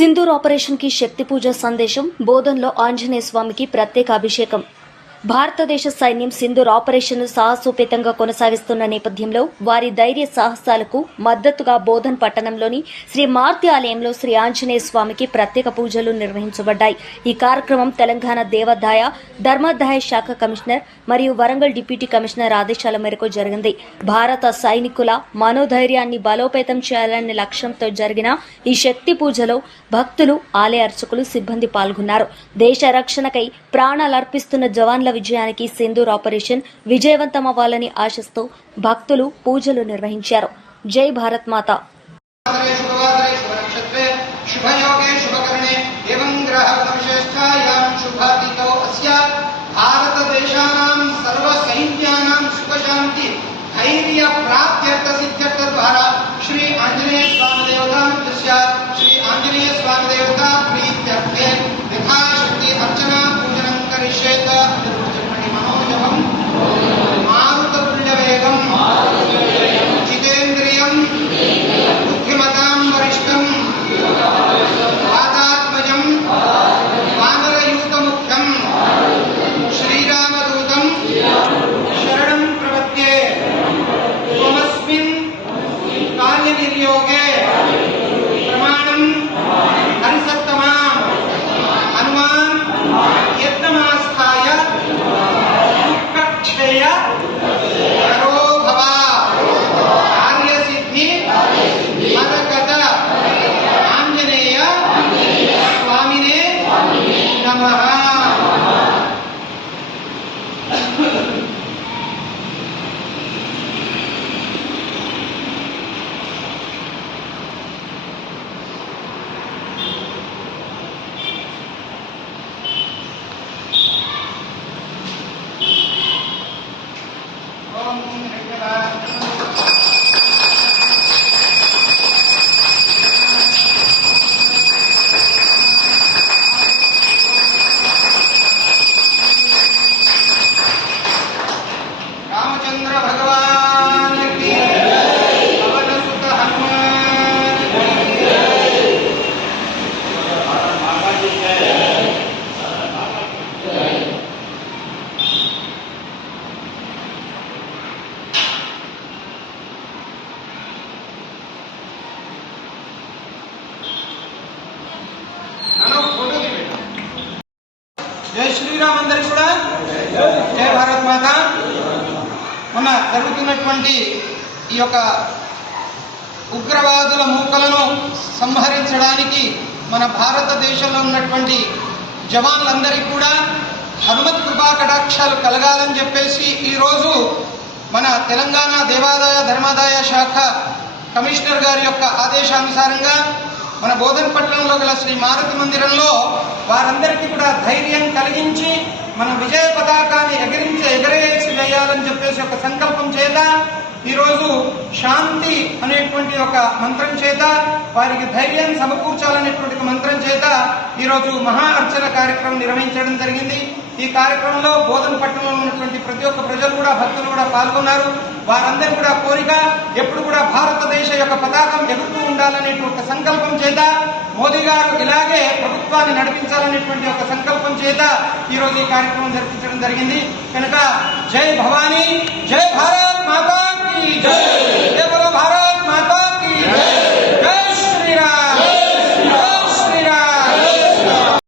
Sindoor operation కి శక్తి పూజ సందేశం. బోధన్లో ఆంజనేయ స్వామికి ప్రత్యేక అభిషేకం. భారతదేశ సైన్యం సింధూర్ ఆపరేషన్ సాహసోపేతంగా కొనసాగిస్తున్న నేపథ్యంలో వారి ధైర్య సాహసాలకు మద్దతుగా బోధన్ పట్టణంలోని శ్రీ మార్తి ఆలయంలో శ్రీ ఆంజనేయ స్వామికి ప్రత్యేక పూజలు నిర్వహించబడ్డాయి. ఈ కార్యక్రమం తెలంగాణ దేవాదాయ ధర్మాదాయ శాఖ కమిషనర్ మరియు వరంగల్ డిప్యూటీ కమిషనర్ ఆదేశాల మేరకు జరిగింది. భారత సైనికుల మనోధైర్యాన్ని బలోపేతం చేయాలనే లక్ష్యంతో జరిగిన ఈ శక్తి పూజలో భక్తులు, ఆలయ అర్చకులు, సిబ్బంది పాల్గొన్నారు. దేశ రక్షణకై ప్రాణాలర్పిస్తున్న జవాన్ల విజయానికి సింధూర్ ఆపరేషన్ విజయవంతమవ్వాలని ఆశిస్తూ భక్తులు పూజలు నిర్వహించారు. జై భారత్ మాత. श्री आंजनेय स्वामी देवता श्री आंजनेय स्वामी देवता प्रीत्यर्थे यथाशक्ति अर्चना पूजनं करिष्येत. मनोजपं मारुततुल्यवेगं जितेन्द्रियं बुद्धिमतां वरिष्ठं वातात्मजं वानरयूतमुख्यं श्रीरामदूतं शरणं प्रपद्ये. त्वमस्मिन् कार्यनिर्योगे प्रमाणं हरिसत्तमा हनुमान् यत्नमास्थाय दुःखक्षय करो भव. कार्यसिद्धि मदगत आंजनेय स्वामिने नमः. रामचंद्र भगवान की पवन सुत हनुमान की जय श्रीराम. अंदर కూడా జై భారత్ మాత. మొన్న జరుగుతున్నటువంటి ఈ యొక్క ఉగ్రవాదుల మూకలను సంహరించడానికి మన భారతదేశంలో ఉన్నటువంటి జవాన్లందరికీ కూడా హనుమత్ కృపా కటాక్షాలు కలగాలని చెప్పేసి ఈరోజు మన తెలంగాణ దేవాదాయ ధర్మాదాయ శాఖ కమిషనర్ గారి యొక్క ఆదేశానుసారంగా మన బోధన్ పట్టణంలో గల శ్రీ మారుతి మందిరంలో వారందరికీ కూడా ధైర్యం కలిగించి మన విజయ పతాకాన్ని ఎగరేసి వేయాలని చెప్పేసి ఒక సంకల్పం చేత ఈరోజు శాంతి అనేటువంటి ఒక మంత్రం చేత వారికి ధైర్యం సమకూర్చాలనేటువంటి మంత్రం చేత ఈరోజు మహా అర్చన కార్యక్రమం నిర్వహించడం జరిగింది. ఈ కార్యక్రమంలో బోధన్ పట్టణంలో ఉన్నటువంటి ప్రతి ఒక్క ప్రజలు కూడా, భక్తులు కూడా పాల్గొన్నారు. వారందరూ కూడా కోరిక ఎప్పుడు కూడా భారతదేశ యొక్క పతాకం ఎగురుతూ ఉండాలనేటువంటి ఒక సంకల్పం చేత, మోదీ గారు ఇలాగే ప్రభుత్వాన్ని నడిపించాలనేటువంటి ఒక సంకల్పం చేత ఈరోజు ఈ కార్యక్రమం జరిపించడం జరిగింది. కనుక జై భవానీ, జై భారత్ మాతా కీ జై.